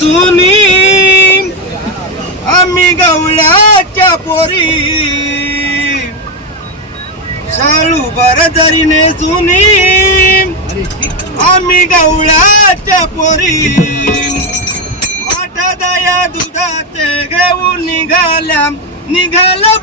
चुनी आम्ही गवळ्याच्या पोरी. शाळू बर जरी नेसुनी आम्ही गवळ्याच्या पोरी. माठा दया दुधाचे घेऊन निघाल्या. निघाला